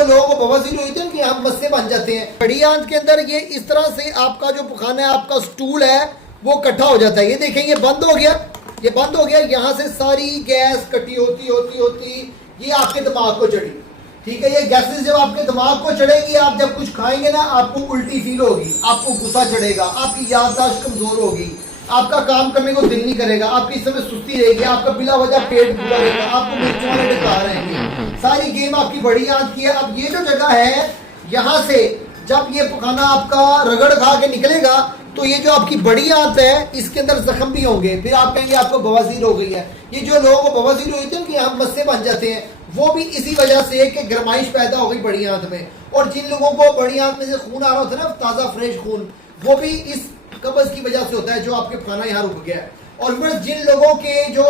जो लोगों को बवासीर हुई थी उनकी आंत मस्से बन जाते हैं। बड़ी आंत के अंदर ये इस तरह से आपका जो पखाना है, आपका स्टूल है वो इकट्ठा हो जाता है। ये देखें, ये बंद हो गया, ये बंद हो गया। यहाँ से सारी गैस इकट्ठी होती होती होती ये आपके दिमाग को चढ़ी। ठीक है, ये गैसेस जब आपके दिमाग को चढ़ेगी, आप जब कुछ खाएंगे ना आपको उल्टी फील होगी, आपको गुस्सा चढ़ेगा, आपकी याददाश्त कमजोर होगी, आपका काम करने को दिल नहीं करेगा, आपकी इस समय सुस्ती रहेगी, आपका बिला वजह पेट फूला रहेगा, आपको मिर्च वाले डकार रहेंगे। सारी गेम आपकी बड़ी आंत की है। अब ये जो जगह है, यहाँ से जब ये पखाना आपका रगड़ खा के निकलेगा तो ये जो आपकी बड़ी आंत है इसके अंदर जख्म भी होंगे, फिर आप कहेंगे आपको बवासीर हो गई है। ये जो लोगों को बवासीर हुई थी उनकी आंत मस्से बन जाते हैं, वो भी इसी वजह से कि गर्माइश पैदा हो गई बड़ी आंत में। और जिन लोगों को बड़ी आंत में से खून आ रहा होता है ना, ताज़ा फ्रेश खून, वो भी इस कब्ज की वजह से होता है जो आपके खाना यहाँ रुक गया है। और फिर जिन लोगों के जो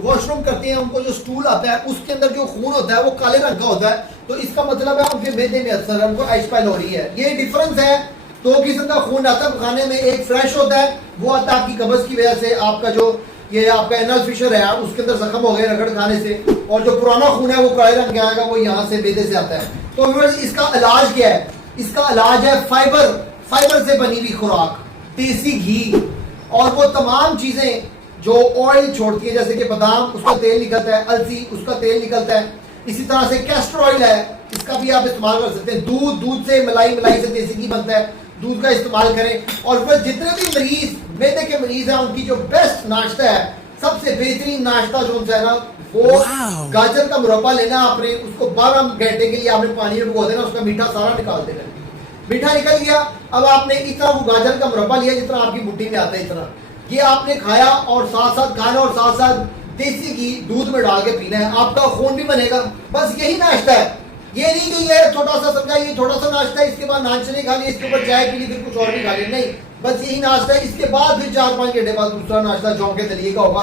वॉशरूम करते हैं उनको जो स्टूल आता है उसके अंदर जो खून होता है वो काले रंग का होता है, तो इसका मतलब है उनके मैदे में अक्सर उनको आइसपाइल हो रही है। ये डिफरेंस है। दो किस्म का खून आता है खाने में, एक फ्रेश होता है, वो आता है आपकी कब्ज की वजह से, आपका जो ये आपका एनल फिशर है उसके अंदर जख्म हो गए रगड़ खाने से, और जो पुराना खून है वो काले रंग का आएगा, वो यहाँ से मैदे से आता है। तो फिर इसका इलाज क्या है? इसका इलाज है फाइबर, फाइबर से बनी हुई खुराक, देसी घी और वो तमाम चीजें जो ऑयल छोड़ती है, जैसे कि बादाम उसका तेल निकलता है, अलसी उसका तेल निकलता है, इसी तरह से कैस्टर ऑयल है, इसका भी आप इस्तेमाल कर सकते हैं। दूध, दूध से मलाई, मलाई से देसी घी बनता है, दूध का इस्तेमाल करें। और फिर जितने भी मरीज मैदे के मरीज हैं उनकी जो बेस्ट नाश्ता है, सबसे बेहतरीन नाश्ता जो है ना, वो गाजर का मुरब्बा लेना आपने, उसको 12 घंटे के लिए आपने पानी में भिगो देना, उसका मीठा सारा निकाल देना। मीठा निकल गया, अब आपने इतना वो गाजर का मुरब्बा लिया जितना आपकी मुट्ठी में आता है, इतना ये आपने खाया, और साथ साथ खाना और साथ साथ देसी घी दूध में डाल के पीना है, आपका खून भी बनेगा। बस यही नाश्ता है। ये नहीं कि ये छोटा सा समझा, ये छोटा सा नाश्ता है, इसके बाद नाश्ते नहीं खा लिया, इसके ऊपर चाय पी ली, फिर कुछ और भी खा लिया, नहीं, बस यही नाश्ता है। इसके बाद फिर 4-5 घंटे बाद दूसरा नाश्ता जौ के दलिए का होगा।